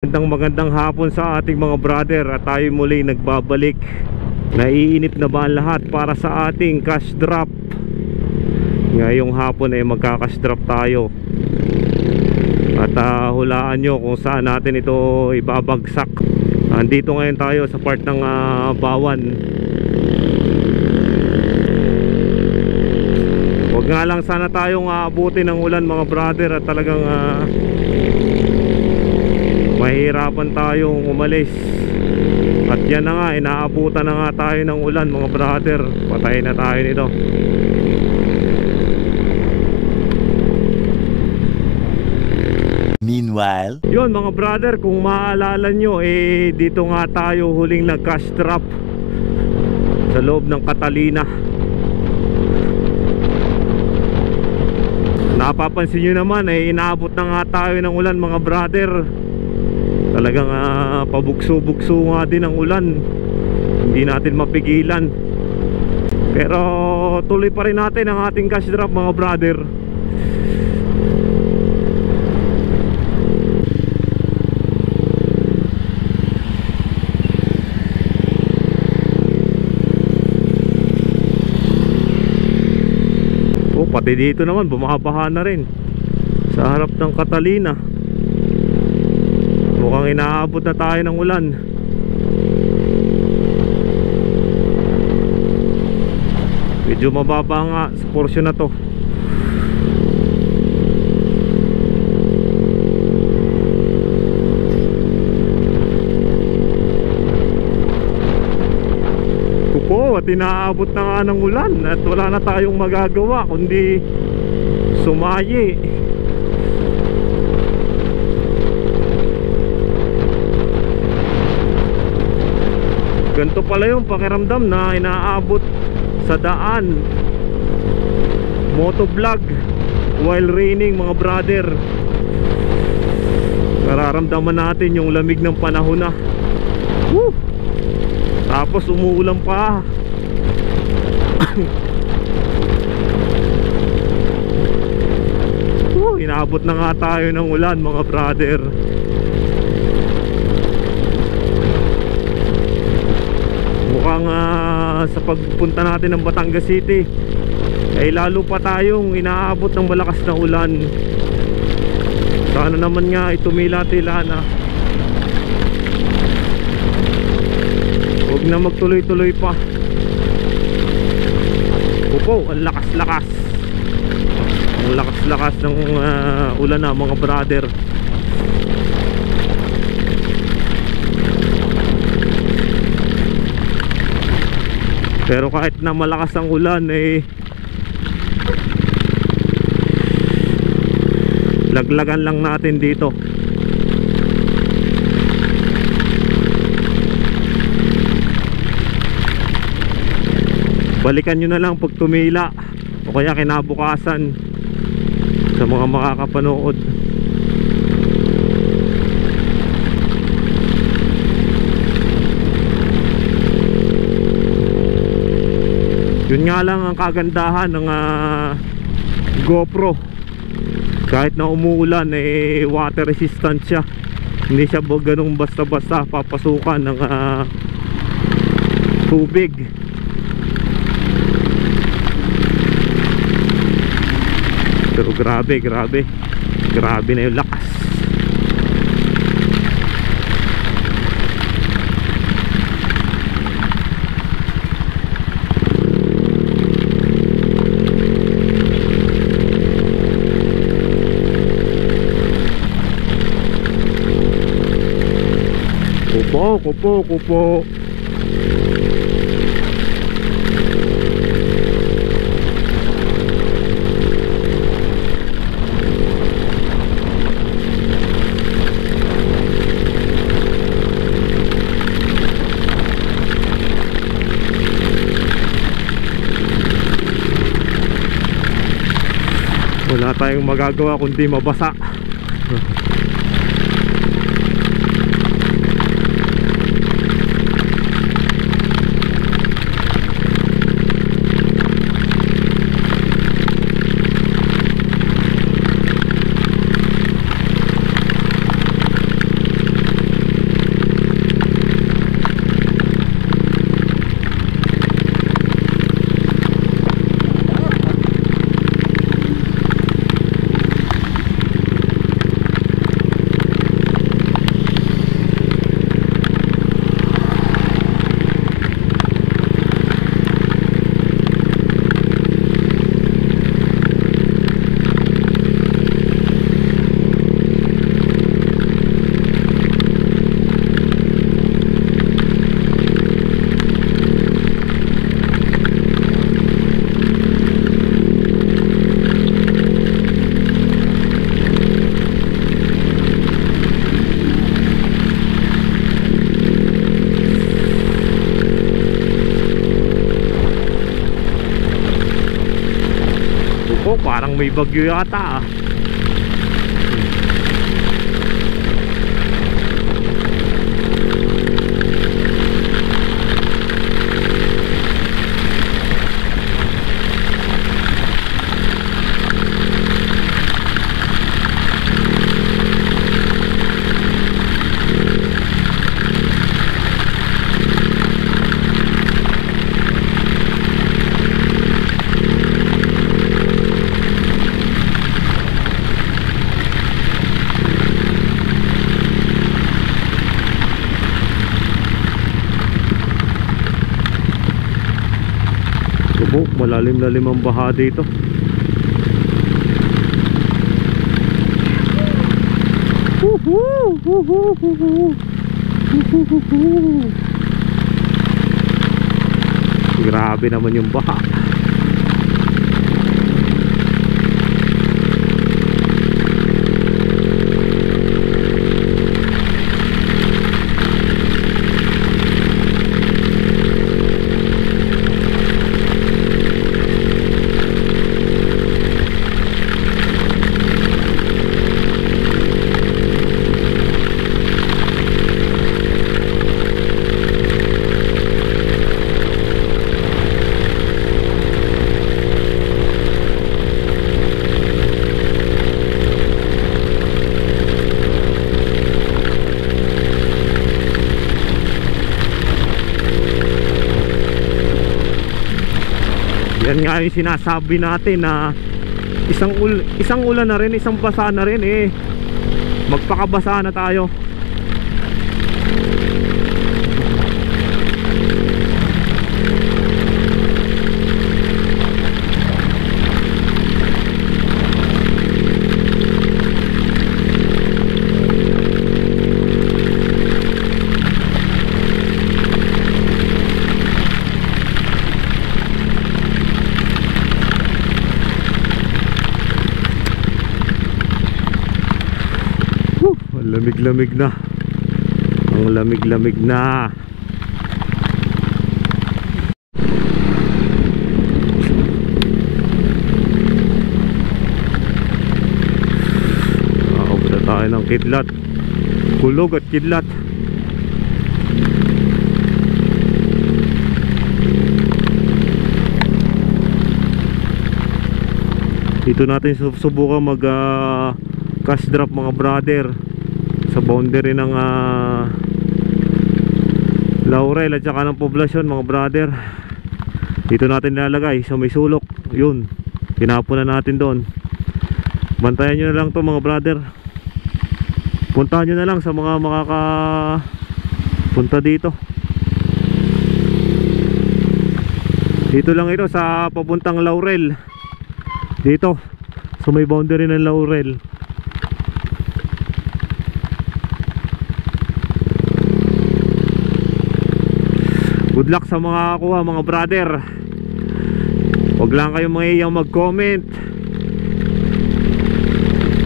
Magandang hapon sa ating mga brother, at tayo muli nagbabalik. Naiinip na ba ang lahat para sa ating cash drop? Ngayong hapon ay magka-cash drop tayo. At hulaan nyo kung saan natin ito ibabagsak. Andito ngayon tayo sa part ng Bawan. Huwag nga lang sana tayong aabutin ng ulan mga brother, at talagang mahirapan tayong umalis. At yan na nga, inaabutan na nga tayo ng ulan mga brother. Patay na tayo nito. Meanwhile, yun mga brother, kung maalala nyo, dito nga tayo huling nag-cash drop sa loob ng Catalina. Napapansin nyo naman, inaabot na nga tayo ng ulan mga brother. Talagang pabugso-bugso nga din ang ulan. Hindi natin mapigilan. Pero tuloy pa rin natin ang ating cash drop mga brother. Oh, pati dito naman bumabaha na rin sa harap ng Catalina. Mukhang inaabot na tayo ng ulan. Medyo mababa nga sa portion na to. Kuko, at inaabot na nga ng ulan. At wala na tayong magagawa kundi sumayi. Ganito pala yung pakiramdam na inaabot sa daan motovlog while raining mga brother. Nararamdaman natin yung lamig ng panahon na. Woo! Tapos umuulan pa. Inaabot na nga tayo ng ulan mga brother. Mukhang sa pagpunta natin ng Batangas City ay lalo pa tayong inaabot ng malakas na ulan. Sana naman nga itumila-tila na. Huwag na magtuloy-tuloy pa. Opo, ang lakas-lakas. Ang lakas-lakas ng ulan na mga brother. Pero kahit na malakas ang ulan laglagan lang natin dito. Balikan nyo na lang pag tumila o kaya kinabukasan sa mga makakapanood. Yun nga lang ang kagandahan ng GoPro. Kahit na umuulan water resistant siya. Hindi siya ganung basta-basta papasukan ng tubig. Pero grabe na yung lakas. Kupo. Wala tayong magagawa kundi mabasa. Parang may bagyo yata ah. Malalim-lalim ang baha dito. Grabe naman yung baha. Yan nga yung sinasabi natin na isang ulan na rin, isang basa na rin eh. Magpakabasa na tayo. Lamig-lamig na. Ang lamig-lamig na. Nakaupo na tayo ng kidlat. Kulog at kidlat. Dito natin subukan mag cash drop mga brother sa boundary ng Laurel at saka ng poblasyon mga brother. Dito natin nilalagay sa may sulok. Yun, tinapon na natin doon. Bantayan nyo na lang to mga brother. Puntahan nyo na lang sa mga punta dito. Dito lang ito sa papuntang Laurel. Dito sa may boundary ng Laurel. Good luck sa mga kuha mga brother. Huwag lang kayong mahihiyang mag-comment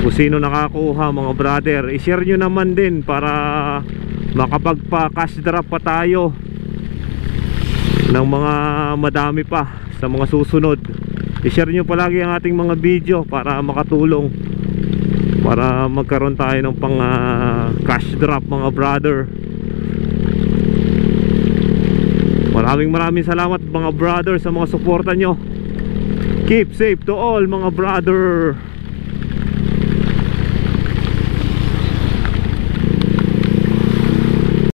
kung sino nakakuha mga brother. I-share nyo naman din para makapagpa-cash drop pa tayo ng mga madami pa sa mga susunod. I-share nyo palagi ang ating mga video para makatulong, para magkaroon tayo ng pang cash drop mga brother. Maraming salamat mga brother sa mga suporta nyo. Keep safe to all mga brother.